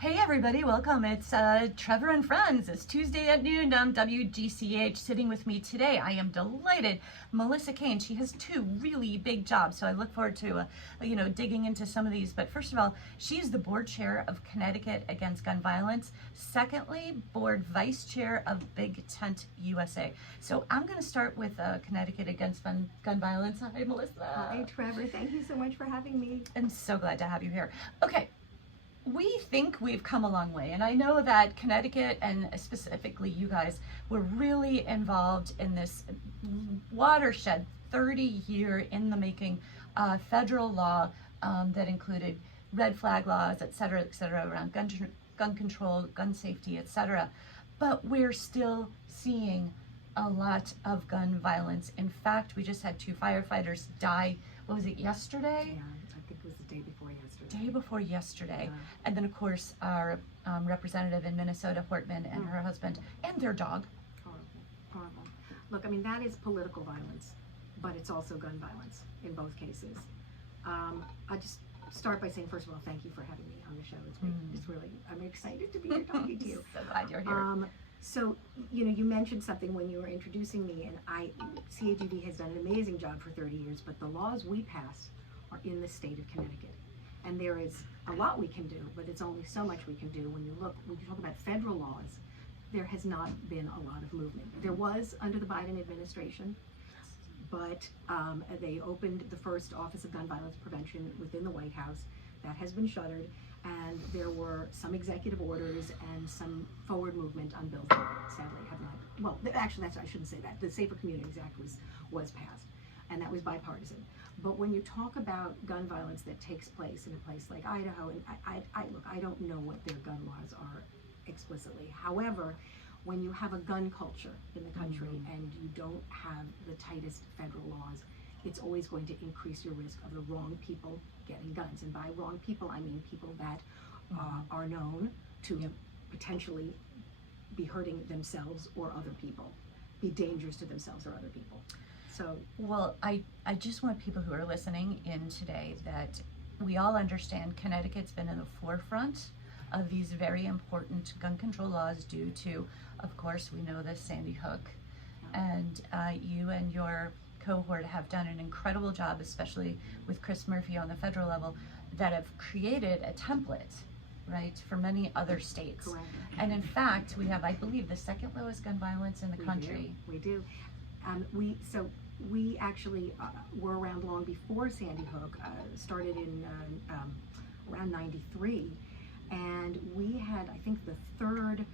Hey everybody, welcome. It's Trevor and Friends. It's Tuesday at noon, WGCH. Sitting with me today, I am delighted, Melissa Kane. She has two really big jobs, so I look forward to digging into some of these. But first of all, she's the board chair of Connecticut Against Gun Violence. Secondly, board vice chair of Big Tent USA. So I'm going to start with Connecticut Against Gun Violence. Hi, Melissa. Hi, Trevor. Thank you so much for having me. I'm so glad to have you here. Okay. We think we've come a long way, and I know that Connecticut and specifically you guys were really involved in this watershed 30-year in the making federal law that included red flag laws, et cetera, around gun control, gun safety, etc. But we're still seeing a lot of gun violence. In fact, we just had two firefighters die. What was it, yesterday? Yeah, I think it was the day before yesterday. Day before yesterday. Yeah. And then, of course, our representative in Minnesota, Portman, and her husband and their dog. Horrible, horrible. Look, I mean, that is political violence, but it's also gun violence in both cases. I just start by saying, first of all, thank you for having me on the show. It's really, I'm excited to be here talking to you. So glad you're here. So, you mentioned something when you were introducing me, and CAGV has done an amazing job for 30 years, but the laws we pass are in the state of Connecticut. And there is a lot we can do, but it's only so much we can do. When you talk about federal laws, there has not been a lot of movement. There was under the Biden administration, but they opened the first Office of Gun Violence Prevention within the White House. That has been shuttered, and there were some executive orders and some forward movement on bills that sadly have not, well, actually I shouldn't say that. The Safer Communities Act was passed, and that was bipartisan. But when you talk about gun violence that takes place in a place like Idaho, and I don't know what their gun laws are explicitly. However, when you have a gun culture in the country and you don't have the tightest federal laws, it's always going to increase your risk of the wrong people getting guns. And by wrong people, I mean people that are known to potentially be hurting themselves or other people, be dangerous to themselves or other people. So, well, I just want people who are listening in today that we all understand Connecticut's been in the forefront of these very important gun control laws due to, of course, we know this Sandy Hook. And you and your cohort have done an incredible job, especially with Chris Murphy on the federal level, that have created a template, right, for many other states. Correct. And in fact, we have, I believe, the second lowest gun violence in the country. We do. We actually were around long before Sandy Hook, started in around 93, and we had, I think, the third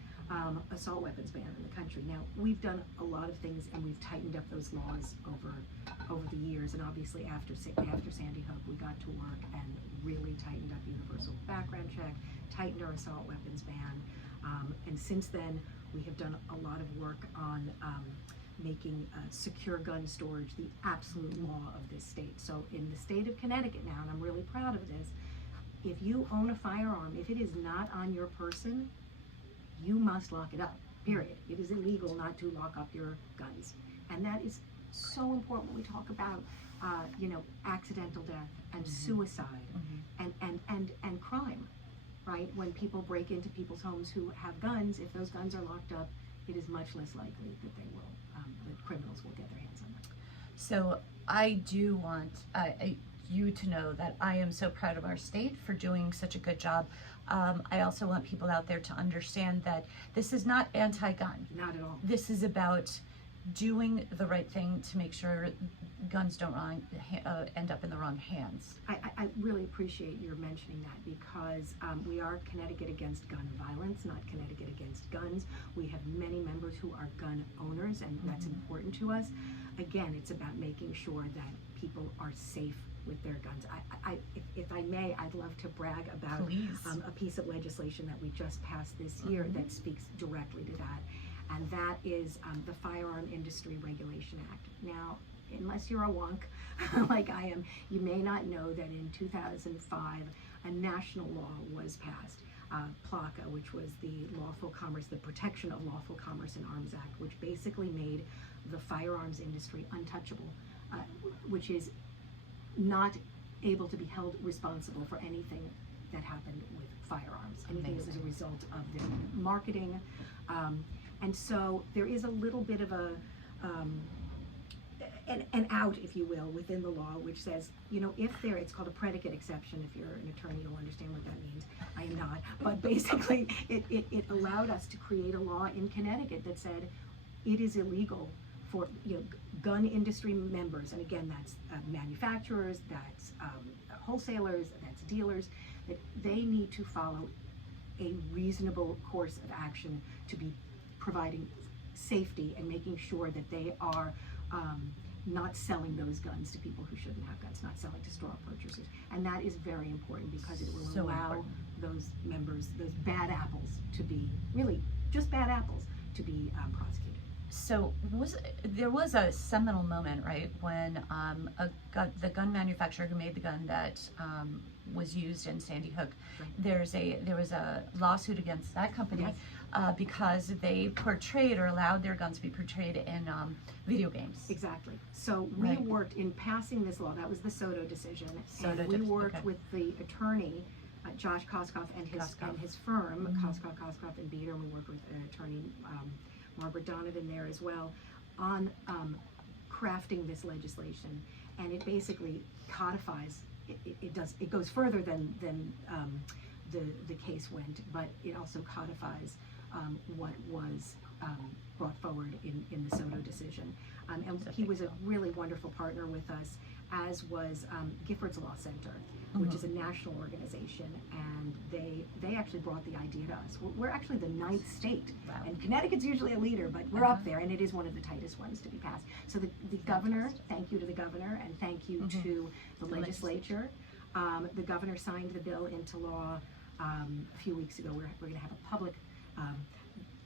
assault weapons ban in the country. Now, we've done a lot of things, and we've tightened up those laws over the years, and obviously after Sandy Hook, we got to work and really tightened up universal background check, tightened our assault weapons ban, and since then, we have done a lot of work on making secure gun storage the absolute law of this state. So in the state of Connecticut now, and I'm really proud of this, if you own a firearm, if it is not on your person, you must lock it up, period. It is illegal not to lock up your guns. And that is so important when we talk about, accidental death and suicide and crime, right? When people break into people's homes who have guns, if those guns are locked up, it is much less likely that that criminals will get their hands on them. So I do want you to know that I am so proud of our state for doing such a good job. I also want people out there to understand that this is not anti-gun. Not at all. This is about doing the right thing to make sure guns don't end up in the wrong hands. I really appreciate your mentioning that, because we are Connecticut Against Gun Violence, not Connecticut Against Guns. We have many members who are gun owners, and that's important to us. Again, it's about making sure that people are safe with their guns. If I may, I'd love to brag about a piece of legislation that we just passed this year that speaks directly to that. And that is the Firearm Industry Regulation Act. Now, unless you're a wonk like I am, you may not know that in 2005, a national law was passed, PLACA, which was the the Protection of Lawful Commerce in Arms Act, which basically made the firearms industry untouchable, which is not able to be held responsible for anything that happened with firearms. jobs. Anything is as a Amazing. result of their marketing. And so there is a little bit of an out, if you will, within the law, which says, if it's called a predicate exception. If you're an attorney, you'll understand what that means. I am not. But basically, it allowed us to create a law in Connecticut that said it is illegal for gun industry members, and again, that's manufacturers, that's wholesalers, that's dealers, that they need to follow a reasonable course of action to be providing safety and making sure that they are not selling those guns to people who shouldn't have guns, not selling to straw purchasers. And that is very important because it will allow those members, those bad apples, to be really just bad apples, to be prosecuted. So there was a seminal moment, right, when the gun manufacturer who made the gun that was used in Sandy Hook, Right. there was a lawsuit against that company. Yes. Because they portrayed or allowed their guns to be portrayed in video games. Exactly. So we Right. worked in passing this law. That was the Soto decision. And we Okay. worked with the attorney, Josh Koskoff, and his firm, Mhm. Koskoff and Beater, and we worked with an attorney, Margaret Donovan, there as well, on crafting this legislation. And it basically codifies. It goes further than the case went, but it also codifies what was brought forward in the Soto decision. And he was a really wonderful partner with us, as was Gifford's Law Center, which is a national organization, and they actually brought the idea to us. We're actually the 9th state, Wow. and Connecticut's usually a leader, but we're up there, and it is one of the tightest ones to be passed. So the governor, thank you to the governor, and thank you to the legislature. The governor signed the bill into law a few weeks ago. We're going to have a public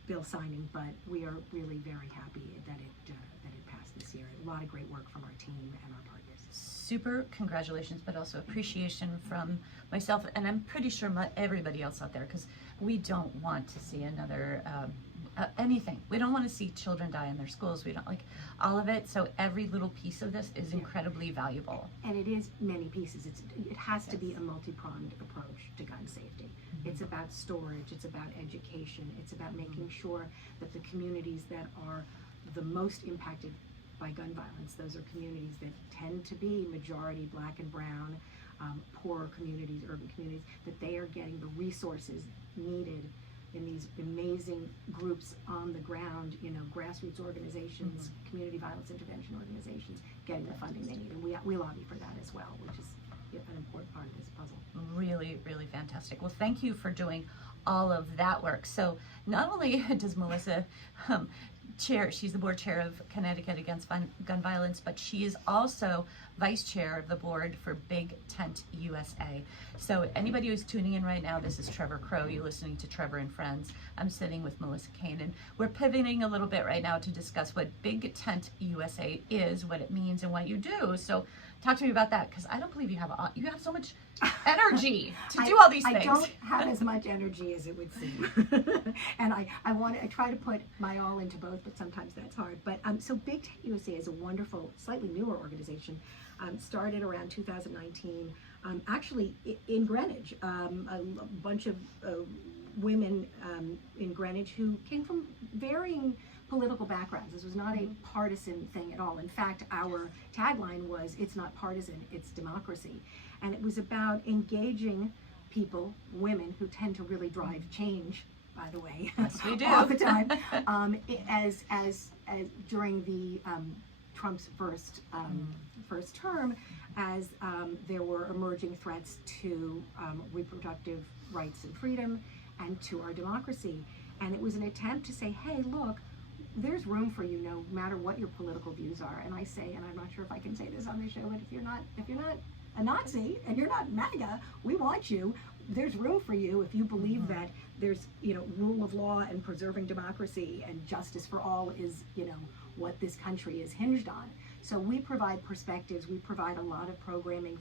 bill signing, but we are really very happy that it passed this year. A lot of great work from our team and our partners. Super congratulations, but also appreciation from myself, and I'm pretty sure everybody else out there, because we don't want to see another anything. We don't want to see children die in their schools. We don't like all of it. So every little piece of this is incredibly valuable. And it is many pieces. It has to be a multi-pronged approach to gun safety. It's about storage. It's about education. It's about making sure that the communities that are the most impacted by gun violence, those are communities that tend to be majority Black and brown, poorer communities, urban communities, that they are getting the resources needed in these amazing groups on the ground, grassroots organizations, community violence intervention organizations, getting the funding they need. And we lobby for that as well, which is an important part of this puzzle. Really, really fantastic. Well, thank you for doing all of that work. So not only does Melissa she's the board chair of Connecticut Against Gun Violence, but she is also vice chair of the board for Big Tent USA. So anybody who's tuning in right now, this is Trevor Crow. You're listening to Trevor and Friends. I'm sitting with Melissa Kane, and we're pivoting a little bit right now to discuss what Big Tent USA is, what it means, and what you do. So talk to me about that, because I don't believe you have so much energy to do all these things. I don't have as much energy as it would seem. And I try to put my all into both, but sometimes that's hard. But so Big Tent USA is a wonderful, slightly newer organization. Started around 2019, actually in Greenwich. A bunch of women in Greenwich who came from varying political backgrounds. This was not a partisan thing at all. In fact, our tagline was, "It's not partisan, it's democracy." And it was about engaging people, women, who tend to really drive change, by the way, Yes, we do. all the time, as during the Trump's first term, as there were emerging threats to reproductive rights and freedom and to our democracy. And it was an attempt to say, hey, look, there's room for you no matter what your political views are. And I say, and I'm not sure if I can say this on the show, but if you're not a Nazi and you're not MAGA, we want you. There's room for you if you believe that there's, rule of law and preserving democracy and justice for all is, what this country is hinged on. So we provide perspectives. We provide a lot of programming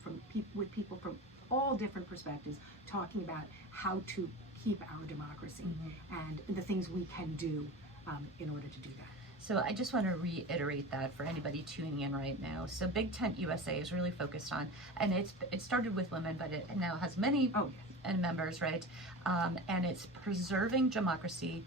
with people from all different perspectives, talking about how to keep our democracy and the things we can do in order to do that. So I just want to reiterate that for anybody tuning in right now. So Big Tent USA is really focused on, and it started with women, but it now has many and members, right? And it's preserving democracy,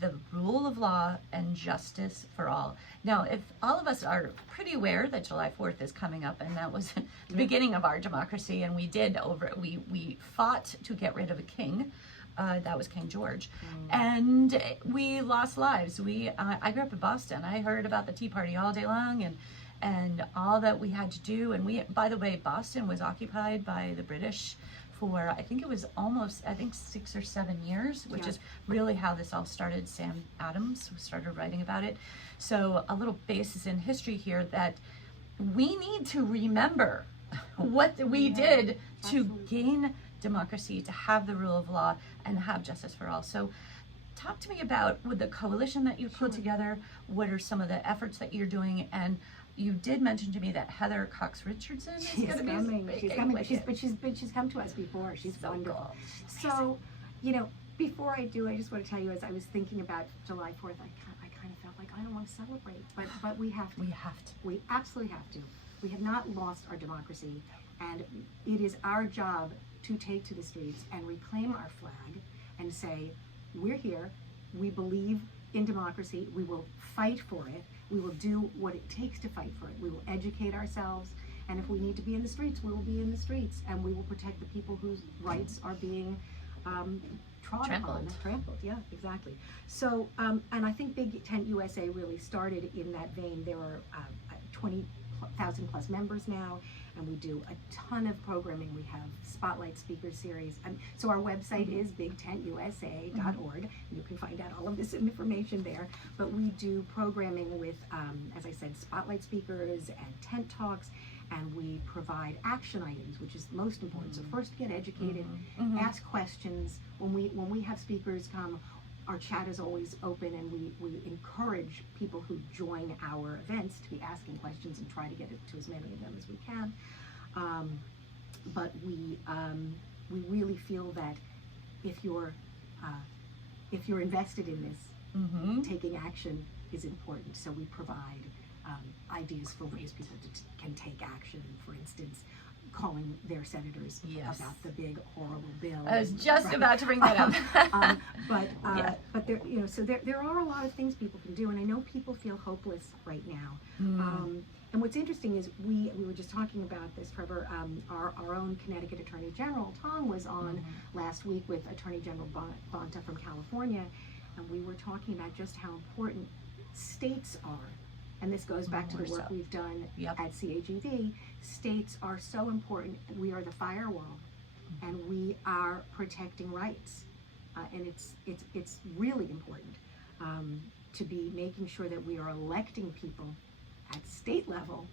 the rule of law, and justice for all. Now, if all of us are pretty aware that July 4th is coming up, and that was the beginning of our democracy, and we fought to get rid of a king. That was King George, and we lost lives. I grew up in Boston. I heard about the Tea Party all day long, and all that we had to do. And by the way, Boston was occupied by the British for, I think it was almost 6 or 7 years, which is really how this all started. Sam Adams started writing about it. So a little basis in history here that we need to remember what we did to gain democracy, to have the rule of law, and have justice for all. So talk to me about with the coalition that you've put together, what are some of the efforts that you're doing? And you did mention to me that Heather Cox Richardson is going to be coming. She's coming. She's come to us before. She's so wonderful. Cool. So, before I do, I just want to tell you, as I was thinking about July 4th, I kind of felt like I don't want to celebrate, but we have to. We have to. We absolutely have to. We have not lost our democracy, and it is our job to take to the streets and reclaim our flag and say, we're here, we believe in democracy, we will fight for it, we will do what it takes to fight for it, we will educate ourselves, and if we need to be in the streets, we will be in the streets, and we will protect the people whose rights are being trampled. Yeah, exactly. So, and I think Big Tent USA really started in that vein. There are 20,000 plus members now, and we do a ton of programming. We have Spotlight Speaker Series. So our website is bigtentusa.org. You can find out all of this information there. But we do programming with, as I said, Spotlight Speakers and tent talks, and we provide action items, which is the most important. So first, get educated, ask questions. When we have speakers come, our chat is always open, and we encourage people who join our events to be asking questions and try to get it to as many of them as we can. But we really feel that if you're invested in this, taking action is important. So we provide ideas for ways people can take action. For instance, calling their senators about the big horrible bill. I was just about to bring that up. But there, so there are a lot of things people can do, and I know people feel hopeless right now. And what's interesting is we were just talking about this, Trevor. Our own Connecticut Attorney General Tom was on last week with Attorney General Bonta from California, and we were talking about just how important states are. And this goes back to the work we've done at CAGD. States are so important. We are the firewall, and we are protecting rights. And it's really important to be making sure that we are electing people at state level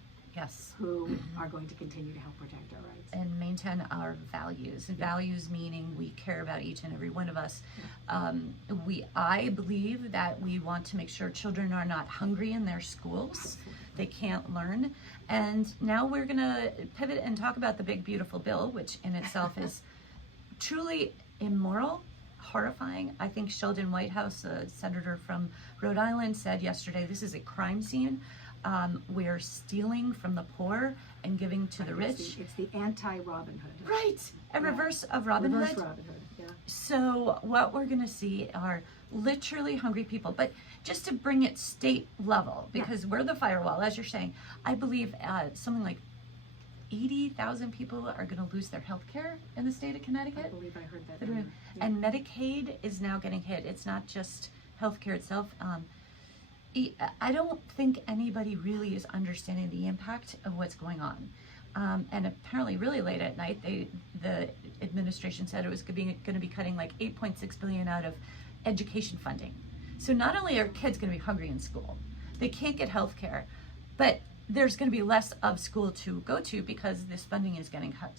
who are going to continue to help protect our rights. And maintain our values. And values meaning we care about each and every one of us. I believe that we want to make sure children are not hungry in their schools. They can't learn. And now we're going to pivot and talk about the big, beautiful bill, which in itself is truly immoral, horrifying. I think Sheldon Whitehouse, a senator from Rhode Island, said yesterday, this is a crime scene. We're stealing from the poor and giving to the rich. It's the anti-Robin Hood. Right, a reverse of Robin Hood. Reverse Robin Hood, yeah. So what we're going to see are literally hungry people. But just to bring it state level, because we're the firewall, as you're saying, I believe something like 80,000 people are going to lose their health care in the state of Connecticut. I believe I heard that. And Medicaid is now getting hit. It's not just health care itself. I don't think anybody really is understanding the impact of what's going on. And apparently really late at night, the administration said it was going to be cutting like $8.6 billion out of education funding. So not only are kids going to be hungry in school, they can't get health care, but there's going to be less of school to go to because this funding is getting cut.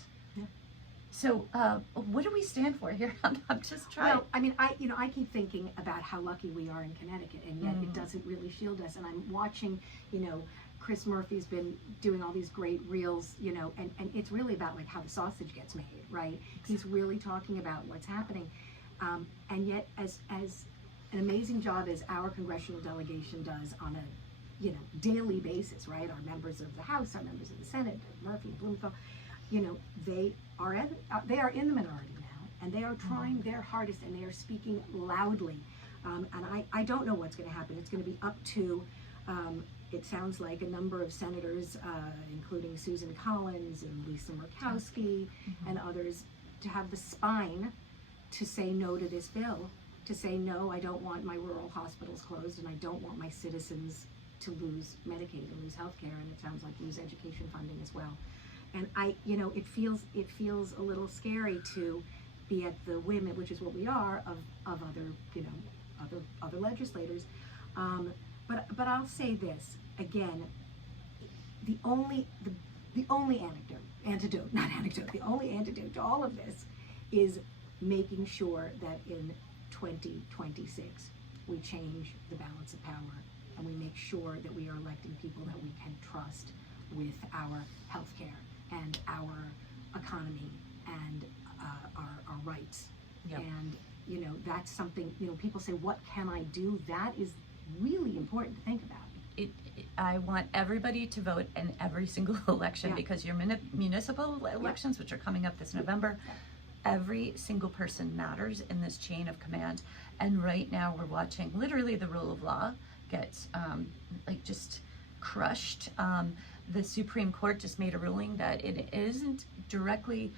So what do we stand for here? I'm just trying. Well, I mean, I keep thinking about how lucky we are in Connecticut, and yet it doesn't really shield us. And I'm watching, Chris Murphy's been doing all these great reels, and it's really about like how the sausage gets made, right? He's really talking about what's happening. And yet, as an amazing job as our congressional delegation does on a daily basis, right? Our members of the House, our members of the Senate, Murphy, Blumenthal, they are in the minority now, and they are trying their hardest, and they are speaking loudly. And I don't know what's going to happen. It's going to be up to, it sounds like, a number of senators, including Susan Collins and Lisa Murkowski and others, to have the spine to say no to this bill, to say, no, I don't want my rural hospitals closed, and I don't want my citizens to lose Medicaid and lose health care, and it sounds like lose education funding as well. And it feels a little scary to be at the whim, which is what we are, of other legislators. But I'll say this again: the only antidote to all of this is making sure that in 2026 we change the balance of power, and we make sure that we are electing people that we can trust with our health care and our economy and our rights. Yep. And that's something, people say, what can I do? That is really important to think about. I want everybody to vote in every single election, Yeah. because your municipal elections, which are coming up this November, every single person matters in this chain of command. And right now we're watching literally the rule of law get just crushed. The Supreme Court just made a ruling that it isn't directly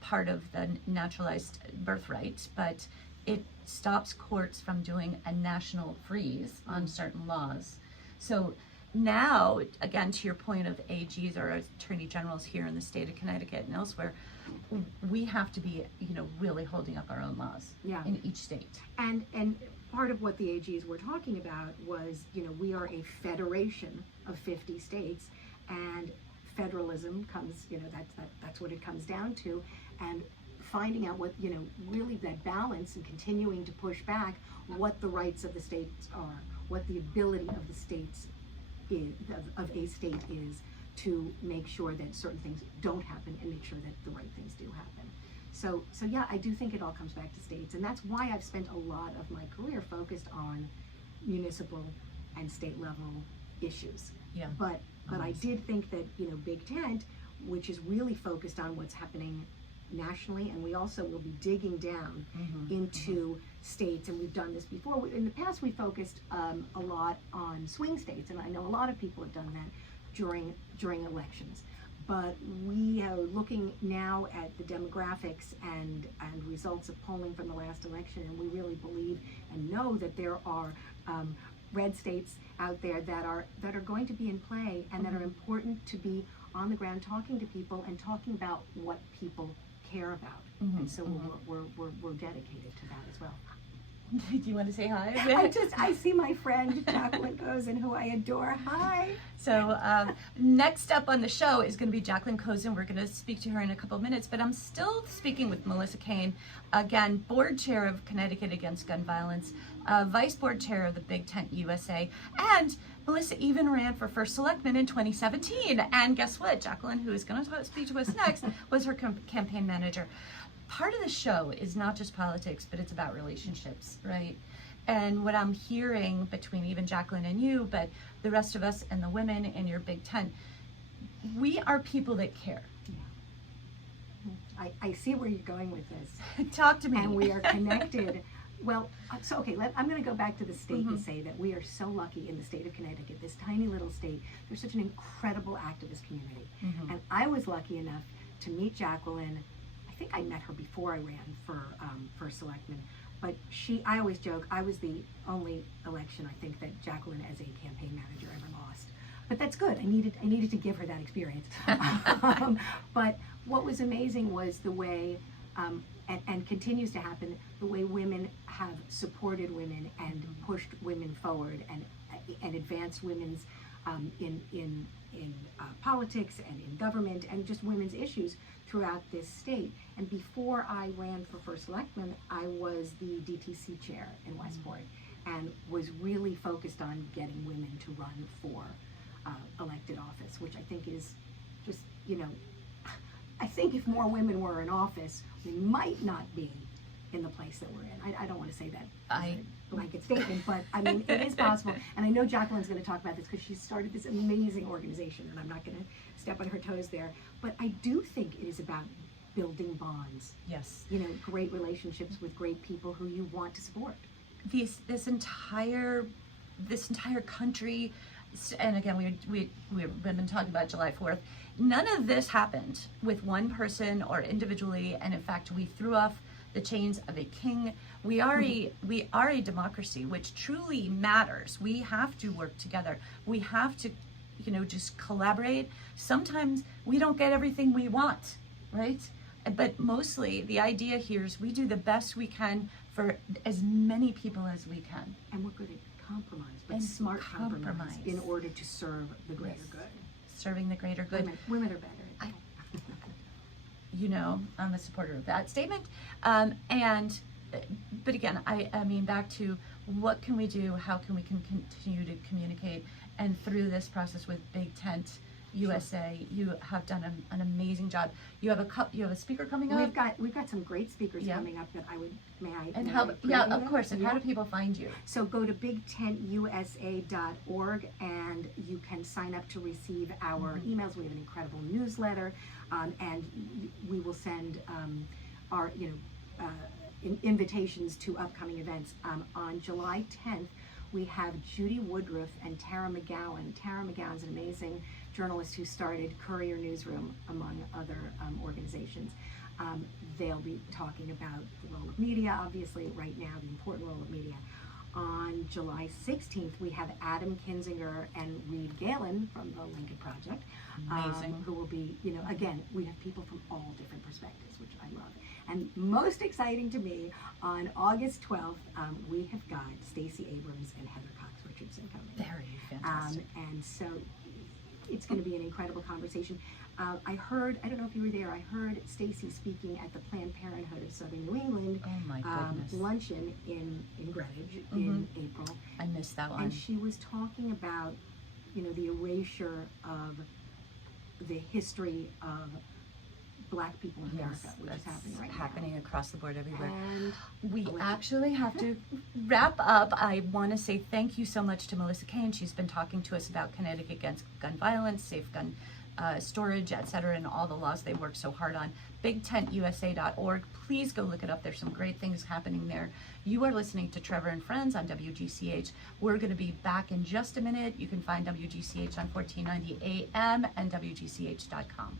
part of the naturalized birthright, but it stops courts from doing a national freeze on certain laws. So now, again, to your point of AGs or attorney generals here in the state of Connecticut and elsewhere, we have to be, really holding up our own laws in each state. And part of what the AGs were talking about was, we are a federation of 50 states, and federalism comes, that's what it comes down to, and finding out what, really that balance and continuing to push back what the rights of the states are, what the ability of the states is, of a state is, to make sure that certain things don't happen and make sure that the right things do happen. So yeah, I do think it all comes back to states, and that's why I've spent a lot of my career focused on municipal and state level issues. Yeah. But I did think that, Big Tent, which is really focused on what's happening nationally, and we also will be digging down into states, and we've done this before. In the past, we focused a lot on swing states, and I know a lot of people have done that during elections. But we are looking now at the demographics and results of polling from the last election, and we really believe and know that there are red states out there that are going to be in play, and that are important to be on the ground talking to people and talking about what people care about. And so we're dedicated to that as well. Do you want to say hi? I see my friend Jacqueline Cozen, who I adore. Hi. So next up on the show is going to be Jacqueline Cozen. We're going to speak to her in a couple of minutes, but I'm still speaking with Melissa Kane, again, board chair of Connecticut Against Gun Violence, vice board chair of the Big Tent USA, and Melissa even ran for first selectman in 2017. And guess what? Jacqueline, who is going to speak to us next, was her campaign manager. Part of the show is not just politics, but it's about relationships, right? And what I'm hearing between even Jacqueline and you, but the rest of us and the women in your Big Tent, we are people that care. Yeah. I see where you're going with this. Talk to me. And we are connected. Well, so okay, I'm going to go back to the state and say that we are so lucky in the state of Connecticut, this tiny little state. There's such an incredible activist community. And I was lucky enough to meet Jacqueline. I think I met her before I ran for selectman, but I always joke, I was the only election I think that Jacqueline as a campaign manager ever lost. But that's good. I needed to give her that experience. But what was amazing was the way, and continues to happen, the way women have supported women and pushed women forward and advanced women's in politics and in government and just women's issues throughout this state. And before I ran for first selectman, I was the DTC chair in Westport and was really focused on getting women to run for elected office, which I think is just, I think if more women were in office, we might not be in the place that we're in. I don't want to say that I- as a blanket statement, but I mean, it is possible. And I know Jacqueline's going to talk about this because she started this amazing organization, and I'm not going to step on her toes there. But I do think it is about building bonds, Yes. you know, great relationships with great people who you want to support. This entire country, and again, we've been talking about July 4th. None of this happened with one person or individually, and in fact, we threw off the chains of a king. We are a democracy, which truly matters. We have to work together. We have to, just collaborate. Sometimes we don't get everything we want, right? But mostly the idea here is we do the best we can for as many people as we can. And we're good at compromise, but And smart compromise compromise. in order to serve the greater Yes. good. Serving the greater good. Women are better. I'm a supporter of that statement. But again, I mean, back to what can we do? How can we continue to communicate? And through this process with Big Tent USA, you have done an amazing job. You have a speaker coming up. We've got some great speakers Yeah. coming up that may I And may how? I Yeah, preview of them? course. And how Yeah. do people find you? So go to bigtentusa.org and you can sign up to receive our emails. We have an incredible newsletter, and we will send our invitations to upcoming events. On July 10th, we have Judy Woodruff and Tara McGowan. Tara McGowan's an amazing journalist who started Courier Newsroom, among other organizations. They'll be talking about the role of media, obviously, right now, the important role of media. On July 16th, we have Adam Kinzinger and Reed Galen from the Lincoln Project, Amazing. who will be, again, we have people from all different perspectives, which I love. And most exciting to me, on August 12th, we have got Stacey Abrams and Heather Cox Richardson coming. Very fantastic. And so it's going to be an incredible conversation. I don't know if you were there, I heard Stacey speaking at the Planned Parenthood of Southern New England Oh my goodness. luncheon in Greenwich in April. I missed that one. And she was talking about, the erasure of the history of Black people in America, which is happening right happening across the board everywhere. now. We Allegedly. actually have to wrap up. I want to say thank you so much to Melissa Kane. She's been talking to us about Connecticut against gun violence, safe gun storage, etc., and all the laws they work so hard on. BigTentUSA.org. Please go look it up. There's some great things happening there. You are listening to Trevor and Friends on WGCH. We're going to be back in just a minute. You can find WGCH on 1490 AM and WGCH.com.